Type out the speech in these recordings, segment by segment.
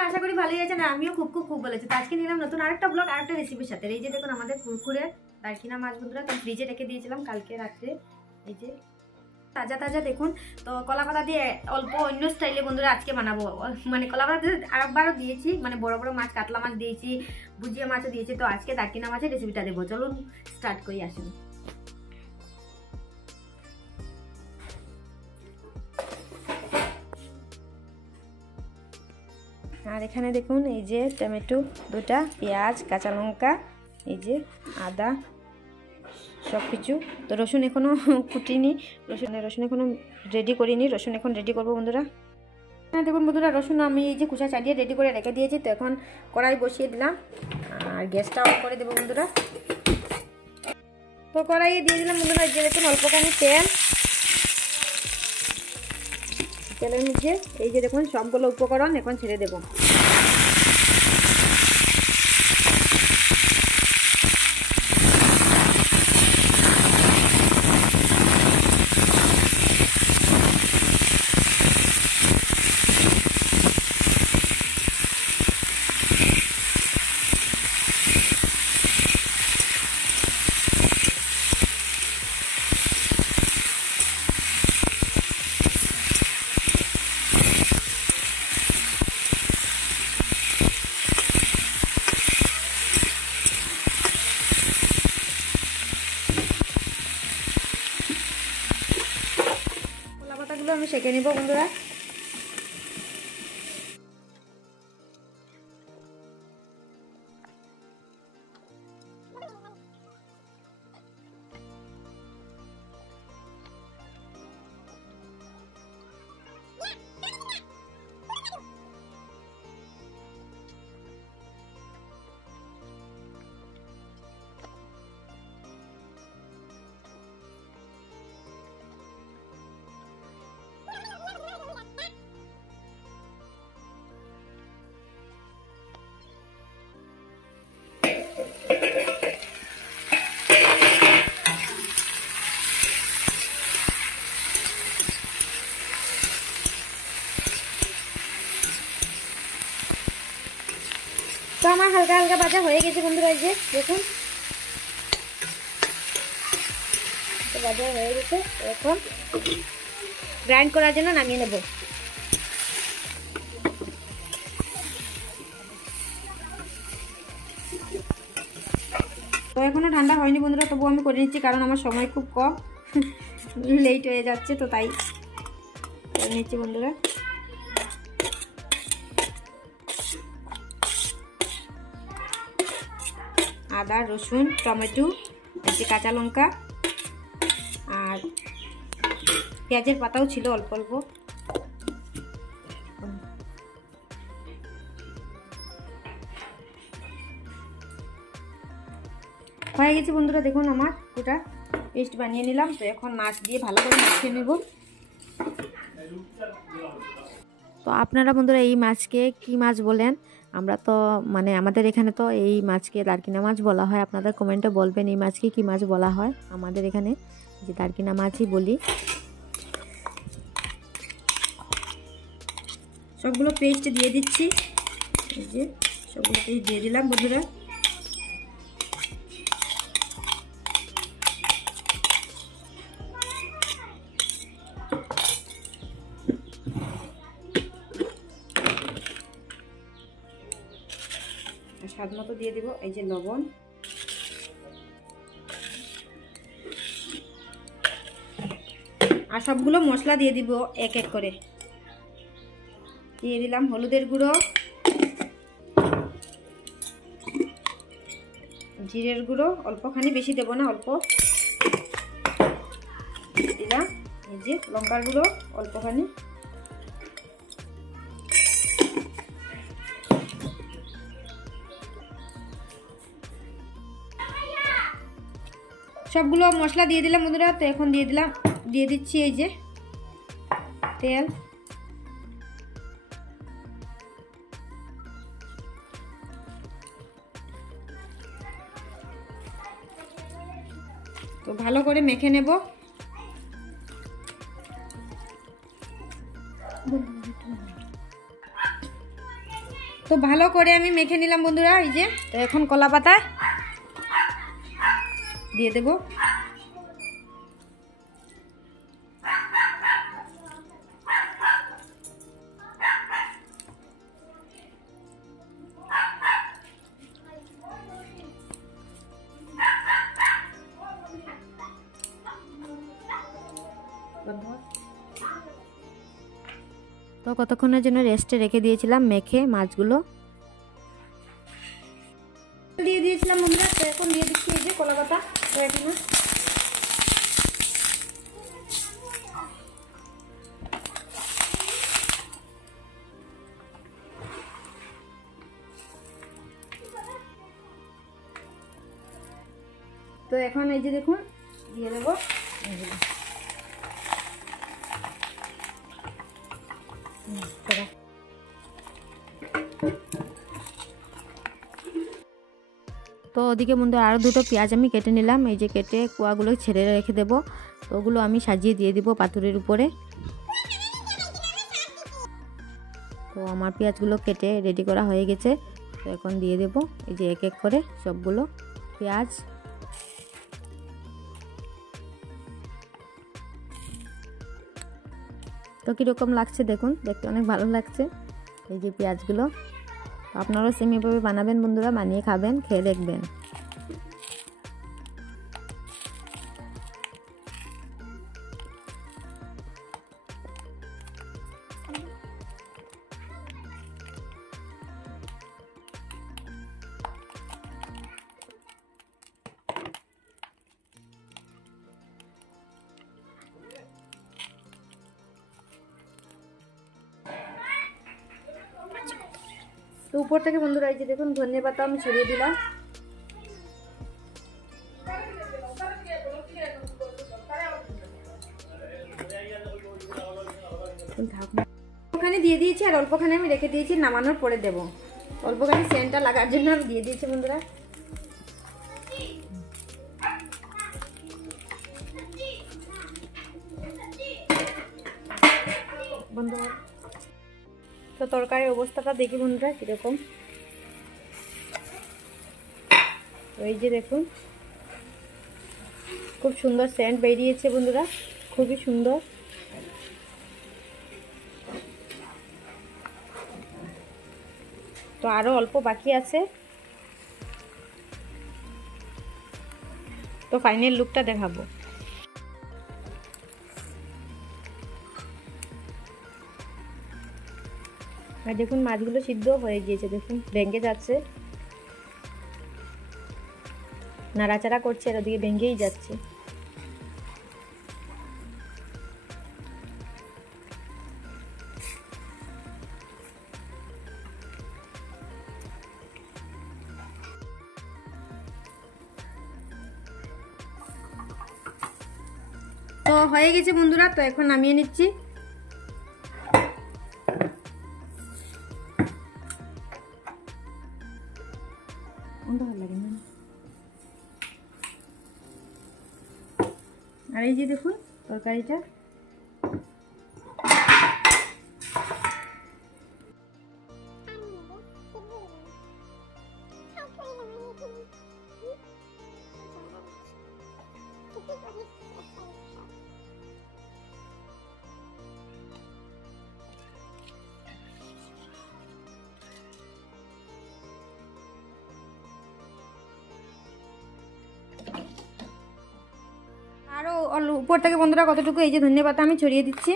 আপনারা আশা করি ভালোই আছেন, আমিও খুব খুব খুব ভালো আছি। তো আজকে নিলাম নতুন আরেকটা ব্লগ, আরেকটা রেসিপির সাথে। এই যে দেখুন আমাদের কুরকুরে দারকিনা মাছ বন্ধুরা, তো ফ্রিজে রেখে দিয়েছিলাম কালকে রাত্রে। এই যে তাজা তাজা দেখুন। তো কলা পাতা দিয়ে অল্প অন্য স্টাইলে বন্ধুরা আজকে বানাবো। মানে কলা পাতা আরেকবারও দিয়েছি, মানে বড় বড় মাছ, কাতলা মাছ দিয়েছি, ভুজিয়া মাছও দিয়েছি। তো আজকে দারকিনা মাছের রেসিপিটা দেবো, চলুন স্টার্ট করি, আসুন। আর এখানে দেখুন এই যে টমেটো দুটা, পেঁয়াজ, কাঁচা লঙ্কা, এই যে আদা, সব কিছু। তো রসুন এখনও কুটিনি, রসুন এখনও রেডি করিনি, রসুন এখন রেডি করবো বন্ধুরা। হ্যাঁ দেখুন বন্ধুরা, রসুন আমি এই যে কুচা চালিয়ে রেডি করে রেখে দিয়েছি। তো এখন কড়াই বসিয়ে দিলাম আর গ্যাসটা অন করে দেবো বন্ধুরা। তো কড়াইয়ে দিয়ে দিলাম বন্ধুরা যে দেখুন অল্পখানি তেল। তেলের মধ্যে এই যে দেখুন সবগুলো উপকরণ এখন ছেড়ে দেবো। পাতাগুলো আমি সেঁকে নিব বন্ধুরা। তো আমার হালকা হালকা ভাজা হয়ে গেছে বন্ধুরা, এই যে দেখুন ভাজা হয়ে গেছে। এখন গ্রাইন্ড করার জন্য নামিয়ে নেব। তো এখনো ঠান্ডা হয়নি বন্ধুরা, তবু আমি করে নিচ্ছি কারণ আমার সময় খুব কম, লেট হয়ে যাচ্ছে, তো তাই করে নিচ্ছি বন্ধুরা। আদা, রসুন, টমেটো, একটি কাঁচা লঙ্কা আর পেঁয়াজের পাতাও ছিল অল্প অল্প। হয়ে গেছে বন্ধুরা, দেখুন আমার পুরোটা পেস্ট বানিয়ে নিলাম। তো এখন মাছ দিয়ে ভালো করে মাখিয়ে নেব। তো আপনারা বন্ধুরা এই মাছকে কি মাছ বলেন? আমরা তো মানে আমাদের এখানে তো এই মাছকে দারকিনা মাছ বলা হয়। আপনাদের কমেন্টে বলবেন এই মাছকে কি মাছ বলা হয়। আমাদের এখানে যে দারকিনা মাছই বলি। সবগুলো পেস্ট দিয়ে দিচ্ছি, এই যে সবগুলো পেস্ট দিয়ে দিলাম বন্ধুরা। স্বাদ মতো দিয়ে দিব এই যে লবণ, আর সবগুলো মশলা দিয়ে দিব এক এক করে। দিয়ে দিলাম হলুদের গুঁড়ো, জিরের গুঁড়ো অল্পখানি, বেশি দেব না, অল্প দিলাম। এই যে লঙ্কার গুঁড়ো অল্পখানি, সবগুলো মশলা দিয়ে দিলাম বন্ধুরা। তো এখন দিয়ে দিচ্ছি এই যে তেল। তো ভালো করে মেখে নেব। তো ভালো করে আমি মেখে নিলাম বন্ধুরা। এই যে তো এখন কলা পাতায় দিয়ে দেব। তো কতক্ষণের জন্য রেস্টে রেখে দিয়েছিলাম মেখে মাছগুলো দিয়ে দিয়েছিলাম বন্ধুরা। তো এখন দিয়ে দিচ্ছি এই যে কলা পাতা। তো এখন এই যে দেখুন দিয়ে দেবো। তো ওদিকে বন্ধু আরও দুটো পেঁয়াজ আমি কেটে নিলাম। এই যে কেটে কুয়াগুলো ছেড়ে রেখে দেবো। তো ওগুলো আমি সাজিয়ে দিয়ে দিব পাতুরির উপরে। তো আমার পেঁয়াজগুলো কেটে রেডি করা হয়ে গেছে। তো এখন দিয়ে দেব এই যে এক এক করে সবগুলো পেঁয়াজ। তো কীরকম লাগছে দেখুন, দেখতে অনেক ভালো লাগছে এই যে পেঁয়াজগুলো। আপনারাও সেম এভাবে বানাবেন বন্ধুরা, বানিয়ে খাবেন, খেয়ে দেখবেন। তো উপর থেকে বন্ধুরা এই যে দেখুন ধনিয়া পাতা আমি ছড়িয়ে দিলাম। ওখানে দিয়ে দিয়েছি আর অল্পখানে আমি রেখে দিয়েছি, নামানোর পরে দেব। অল্পখানি সেন্টটা লাগার জন্য আমি দিয়ে দিয়েছি বন্ধুরা। বন্ধুরা তো তরকারির অবস্থাটা দেখি বন্ধুরা কিরকম। তো এই যে দেখুন খুব সুন্দর সেন্ট বেরিয়েছে বন্ধুরা, খুবই সুন্দর। তো আরো অল্প বাকি আছে। তো ফাইনাল লুকটা দেখাবো। আর দেখুন মাছগুলো সিদ্ধ হয়ে গিয়েছে, দেখুন ভেঙে যাচ্ছে, নাড়াচাড়া করছে আর ওদিকে ভেঙেই যাচ্ছে। তো হয়ে গেছে বন্ধুরা। তো এখন নামিয়ে নিচ্ছি। আর এই যে দেখুন তরকারিটা আরো উপর থেকে বন্ধুরা কতটুকু এই যে ধনিয়া পাতা আমি ছড়িয়ে দিচ্ছি।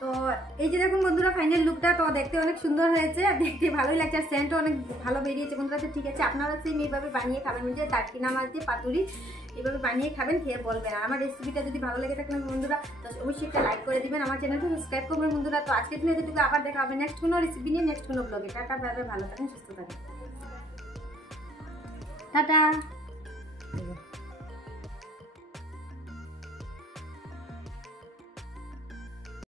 তো এই যে দেখুন বন্ধুরা ফাইনাল লুকটা। তো দেখতে অনেক সুন্দর হয়েছে আর দেখতে ভালোই লাগছে, আর সেন্টও অনেক ভালো বেরিয়েছে বন্ধুরা। তো ঠিক আছে, আপনারা সেম এইভাবে বানিয়ে খাবেন, যে টাটকিনা মাছ দিয়ে পাতুরি এইভাবে বানিয়ে খাবেন, খেয়ে বলবেন। আর আমার রেসিপিটা যদি ভালো লেগে থাকে বন্ধুরা তো অবশ্যই একটা লাইক করে দিবেন, আমার চ্যানেলকে সাবস্ক্রাইব করবেন বন্ধুরা। তো আজকের দিনে যেটুকু আবার দেখা হবে নেক্সট কোনো রেসিপি নিয়ে, নেক্সট কোনো ব্লগে। টাটা, ভালো থাকেন, সুস্থ থাকেন, টাটা।